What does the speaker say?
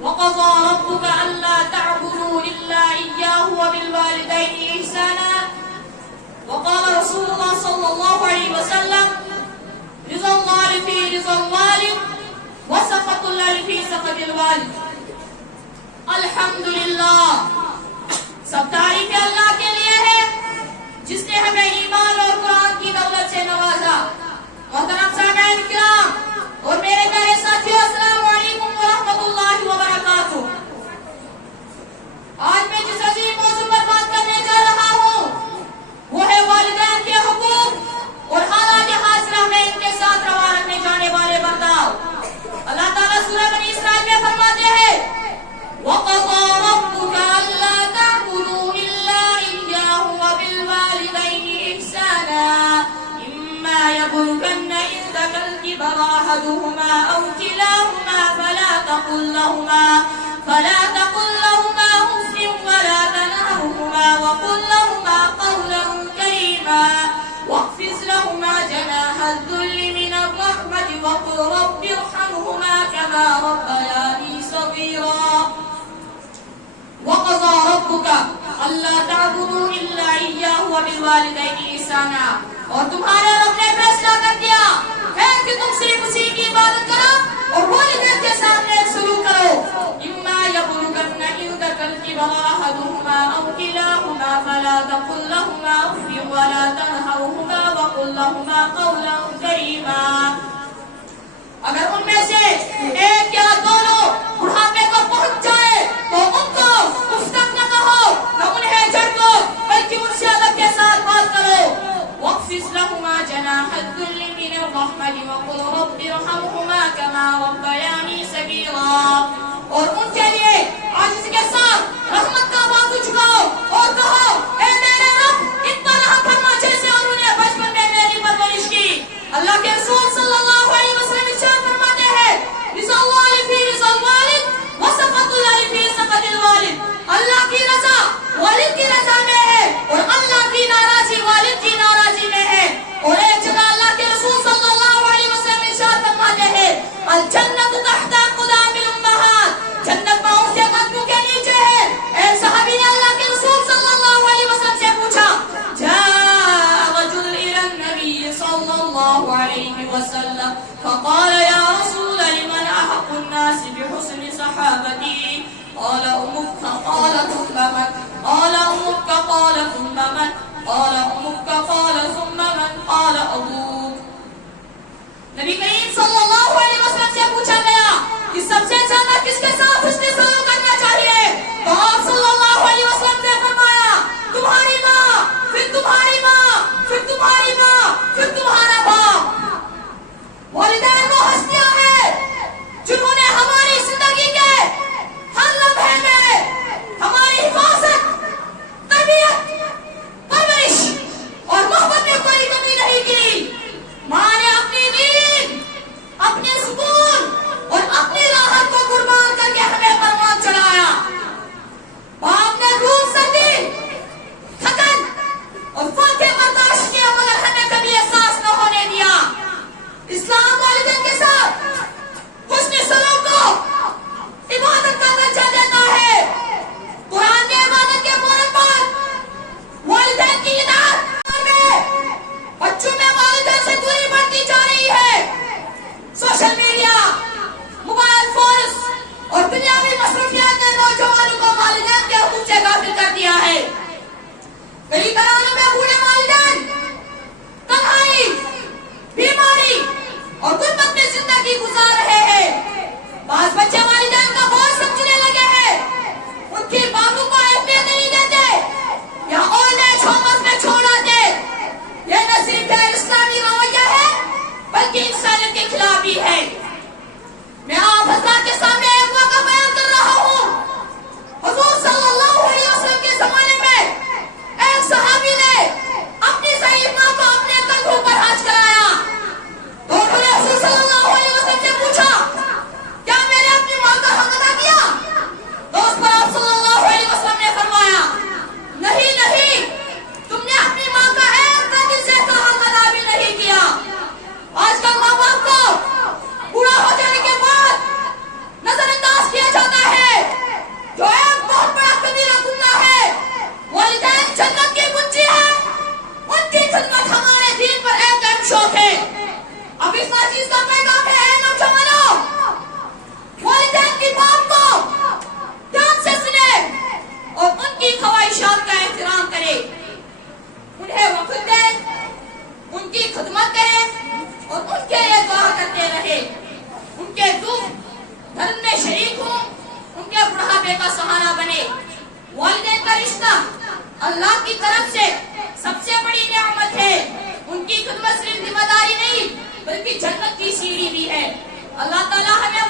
وقضى ربك ألا تعبدوا إلا إياه وبالوالدين إحسانا. وقال رسول الله صلى الله عليه وسلم رضا الله في رضا الوالد وسخط الله في سخط الوالد. الحمدللہ، سب تعریفیں اللہ کے لیے ہے جس نے ہمیں ایمان اور قرآن کی دولت سے نوازا. محترم سامعین کرام اور میرے پیارے ساتھیوں، السلام علیکم ورحمۃ اللہ وبرکاتہ. آج میں جس عظیم موضوع پر بات کرنے جا رہا ہوں وہ ہے والدین کے حقوق اور حالات حاضرہ میں ان کے ساتھ روا رکھنے جانے والے برتاؤ. اللہ تعالیٰ سورہ بنی اسرائیل میں فرماتے ہیں وَقَضَى رَبُّكَ أَلَّا تَعْبُدُوا إِلَّا إِيَّاهُ وَبِالْوَالِدَيْنِ إِحْسَانًا إِمَّا يَبْلُغَنَّ عِندَكَ الْكِبَرَ أَحَدُهُمَا أَوْ كِلَاهُمَا فَلَا تَقُل لَّهُمَا أُفٍّ وَلَا تَنْهَرْهُمَا وَقُل لَّهُمَا قَوْلًا كَرِيمًا وَاخْفِضْ لَهُمَا جَنَاحَ الذُّلِّ مِنَ الرَّحْمَةِ وَقُل رَّبِّ ارْحَمْهُمَا كَمَا رَبَّيَانِي صَغِيرًا. وَقَضَى رَبُّكَ أَلَّا تَعْبُدُوا إِلَّا إِيَّاهُ وَبِالْوَالِدَيْنِ إِحْسَانًا. اور تمہارے رب نے فیصلہ کر دیا ہے کہ تم صرف اسی کی عبادت کرو اور والدین کے ساتھ نیک سلوک کرو. إِمَّا يَبْلُغَنَّ عِندَكَ الْكِبَرَ أَحَدُهُمَا أَوْ كِلَاهُمَا فَلَا تَقُل لَّهُمَا أُفٍّ وَلَا تَنْهَرْهُمَا وَقُل لَّهُمَا قَوْلًا كَرِيمًا. اگر ان میں سے ایک یا دونوں بڑھاپے کو پہنچ جائے تو ان کو اف تک نہ کہو، نہ انہیں جھڑکو، بلکہ ان سے ادب کے ساتھ بات کرو. وَاخْفِضْ لَهُمَا جَنَاحَ الذُّلِّ مِنَ الرَّحْمَةِ وَقُل رَّبِّ ارْحَمْهُمَا كَمَا رَبَّيَانِي صَغِيرًا. اور ان کے لیے عاجزی کے ساتھ رحمت کا بازو جھکاؤ اور کہو اے میرے رب اتنا رحم فرما جیسے انہوں نے بچپن میں میری پرورش کی. اللہ کے رسول صلی اللہ علیہ وسلم ارشاد فرماتے ہیں رضا اللہ فی رضا الوالد وسخط اللہ فی سخط الوالد. اللہ کی رضا والد کی رضا میں ہے اور اللہ کی ناراضی والد کی ناراضی میں ہے. اور ایک جگہ اللہ کے رسول صلی اللہ علیہ وسلم ارشاد فرماتے ہیں الجنت تحت اقدام الامہات، جنت پاؤں کے قدموں کے نیچے ہے. ایک صحابی نے اللہ کے رسول صلی اللہ علیہ وسلم سے پوچھا جاء رجل الى النبي صلی اللہ علیہ وسلم فقال يا رسول لمن احق الناس بحسن صحابتي قال امك قال ثم من قال امك قال ثم من قال امك قال ثم من قال ابوك. نبی کریم صلی اللہ علیہ وسلم سے پوچھا گیا کہ سب سے زیادہ کس کے ساتھ حسن سلوک کرنا چاہیے تو آپ صلی اللہ علیہ وسلم نے فرمایا تمہاری ماں، پھر تمہاری ماں، پھر تمہاری ماں، پھر تمہارا باپ. والدین وہ ہستیاں ہیں جنہوں نے ہماری زندگی کے ہر لمحے میں ہماری حفاظت، تربیت، پرورش اور محبت میں کوئی کمی نہیں کی. ماں نے اپنی نیند، اپنے سکون اور اپنی راحت کو قربان کر کے ہمیں پروان چڑھایا. باپ نے دھوپ، سردی، تھکن اور فاقے برداشت کیا مگر ہمیں کبھی احساس نہ ہونے دیا. اسلام والدین کے ساتھ حسن سلوک کو عبادت کا درجہ دیتا ہے. قرآن کی عبادت کے فوراً بعد والدین کی اطاعت میں بچوں میں والدین سے دوری بڑھتی جا رہی ہے. سوشل میڈیا، موبائل فونز اور دنیاوی مصروفیات نے نوجوانوں کو والدین کے حقوق سے غافل کر دیا ہے. کئی گھرانوں میں بوڑھے والدین تنہائی، بیماری اور غربت میں زندگی گزار رہے ہیں. بعض بچے والدین کا بوجھ سمجھنے لگے ہیں، ان کی باتوں کو اہمیت نہیں دیتے یا اولڈ ایج ہومز میں چھوڑ آتے. یہ نہ صرف غیر اسلامی رویہ ہے بلکہ انسانیت کے خلاف بھی ہے. میں آپ حضرات کے سامنے ایک واقعہ بیان کر رہا ہوں. حضور صلی اللہ علیہ وسلم کے زمانے میں ایک صحابی نے درد میں شریک ہوں، ان کے بڑھاپے کا سہارا بنے۔ والدین کا رشتہ اللہ کی طرف سے سب سے بڑی نعمت ہے، ان کی خدمت صرف ذمہ داری نہیں بلکہ جنت کی سیڑھی بھی ہے۔ اللہ تعالیٰ ہمیں